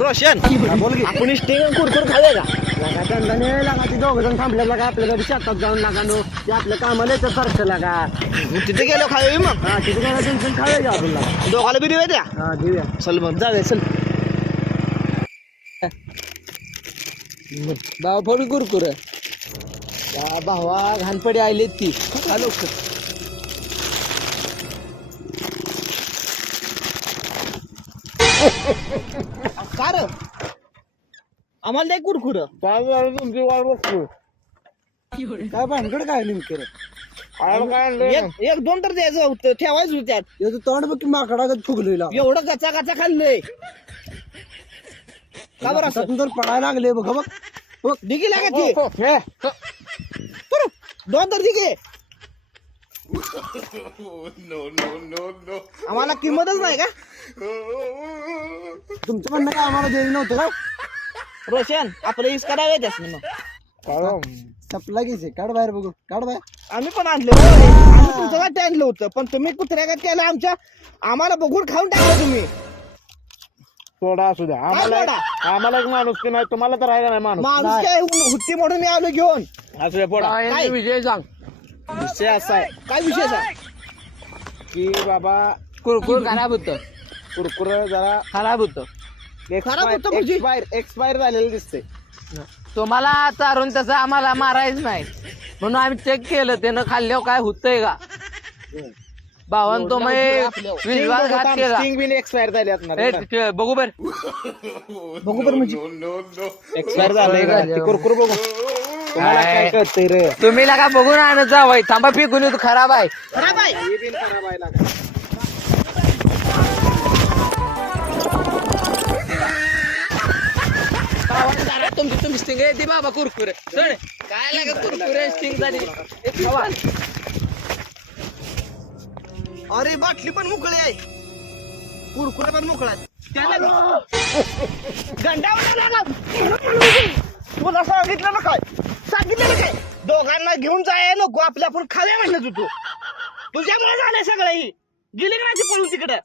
रोशन बोल की आपण स्टिंग कुरकुर खाऊया का लागा त्यांना नाही लागा ते दोघ जण थांबले लागा आपल्याला शेतात जाऊन लागा नो ते आपल्या कामाला येतं सारखं लागा मग तिथे गेलो खाऊया मग हा तिथे काय टेन्शन खाऊया आपण लागा दोघाला बी देऊया त्या हा देऊया चल मग जाऊया चल भावा फोडी कुरकुर भावा घाणपडी आली ती हॅलो का रे आम्हाला नाही कुरकुर काय तुमची वाट बघतो काय भानगड काय नेमकं रे एक दोन तर द्यायचं होतं ठेवायचं होतं त्यात याचं तोंड बघ की माकडा फुगलेला एवढं कचा कचा खाल्लंय का बरं असं तर पडायला लागले बघ बघ बघ दिगी लागा की दोन तर दिगे आम्हाला किंमतच नाही का तुमचं म्हणणं काय आम्हाला द्यायला नव्हतं का रोशन आपलं इस करावे त्यास मग सपला घ्यायचे काढ बाहेर बघू काढ बाहेर आम्ही पण आणलं आम्ही तुमचं काय आणलं होतं पण तुम्ही कुत्र्या का केलं आमच्या आम्हाला बघून खाऊन टाकलं तुम्ही थोडा असू द्या आम्हाला एक माणूस की नाही तुम्हाला तर आहे का नाही माणूस माणूस काय हुत्ती मोडून आलो घेऊन असू द्या पोडा काय? विजय सांग विषय असा आहे काय विषय आहे की बाबा कुरकुर खराब होतं कुरकुर जरा खराब होतं खराब होतं म्हणजे? एक्सपायर झालेलं दिसते तुम्हाला चारून तसं आम्हाला मारायचं नाही म्हणून आम्ही चेक केलं त्यानं खाल्ल्यावर काय होतंय का भावान तो मग विश्वासघात केला स्टिंग बिन एक्सपायर झाले असणार ए, बघू बर बघू बरं म्हणजे एक्सपायर झाले कुरकुर बघू तुम्हाला काय कळतंय रे तुम्ही लगा बघून आणत जावं थांबा फेकून येतो खराब आहे खराब आहे हे बिन खराब आहे लागा. तुमची स्टिंग आहे ती बाबा कुरकुरे काय लागत कुरकुरे स्टिंग झाली अरे बाटली पण मोकळी आहे कुरकुरा पण मोकळा आहे त्याला गंडावर तुला सांगितलं ना काय दोघांना घेऊन जाय नको आपल्या आपण खाव्या म्हणत होतो तुझ्यामुळे झालंय सगळं ही गेली का नाही पळून तिकडं